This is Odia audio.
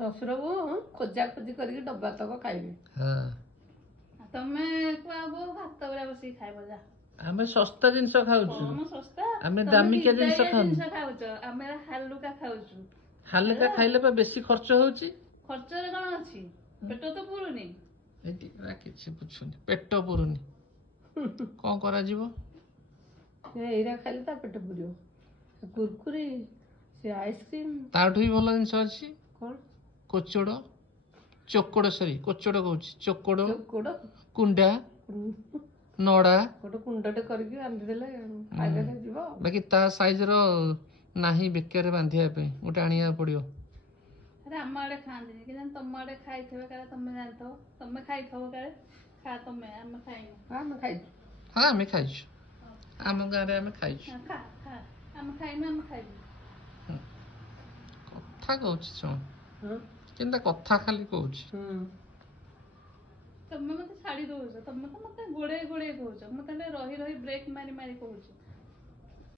ଶ୍ୱଶୁର ବୋହୂ ଖୋଜା ଖୋଜି କରିକି ଡବା ତକ ଖାଇବେ। ତମେ କୁଆ ବୋଉ ଭାତ ଗୁରା ବସିକି ଖାଇବ ଯା। ଆମେ ଶସ୍ତା ଜିନିଷ ଖାଉଛୁ, ଶସ୍ତା ଆମେ ଦାମିକିଆ ଜିନିଷ ଖାଉଛ, ଆମେ ହାଲୁକା ଖାଉଛୁ। ହାଲୁକା ଖାଇଲେ ବା ବେଶୀ ଖର୍ଚ୍ଚ ହଉଛି। ଖର୍ଚ୍ଚରେ କଣ ଅଛି, ପେଟ ତ ପୁରୁନି। କିଛି ବୁଝୁନି, ପେଟ ପୁରୁନି କଣ କରାଯିବ? ଏଇରା ଖାଇଲେ ତା ପେଟ ପୁରିବ। କୁରକୁରି, ସେ ଆଇସ୍କ୍ରିମ, ତାଠୁ ବି ଭଲ ଜିନିଷ ଅଛି। କଣ? କୋଚୋଡ, ଚୋକଡ, ସରି କୋଚୋଡ କହୁଛି, ଚୋକଡ, କୁଣ୍ଡା, ନଡା, ଗୋଟେ କୁଣ୍ଡଟେ କରିକି ବାନ୍ଧିଦେଲେ ଖାଇଦେଲେ ଯିବ। ବାକି ତା ସାଇଜ ର ନାହିଁ ବେକରେ ବାନ୍ଧିବା ପାଇଁ, ଗୋଟେ ଆଣିବାକୁ ପଡିବ। ଆମ ଆଡେ ଖାଆନ୍ତିନି, କି ତମ ଆଡେ ଖାଇଥିବେ କାଳେ, ତମେ ଜାଣିଥିବ, ତମେ ଖାଇଥିବ କାଳେ। ଖା ତମେ, ଆମେ ଖାଇନୁ। ଆମେ ଖାଇଛୁ। ହଁ ଆମେ ଖାଇଛୁ, ଆମ ଗାଁରେ ଆମେ ଖାଇଛୁ। ଖା ଖା, ଆମେ ଖାଇନୁ, ଆମେ ଖାଇବୁ। କଥା କହୁଛି ଶୁଣ, କେନ୍ତା କଥା ଖାଲି କହୁଛି। ତମେ ମତେ ଛାଡି ଦଉଛ, ତମେ ତ ମତେ ଗୋଡେଇ ଗୋଡେଇ କହୁଛ, ମୁଁ ତାହେଲେ ରହି ରହି ବ୍ରେକ୍ ମାରି ମାରି କହୁଛି।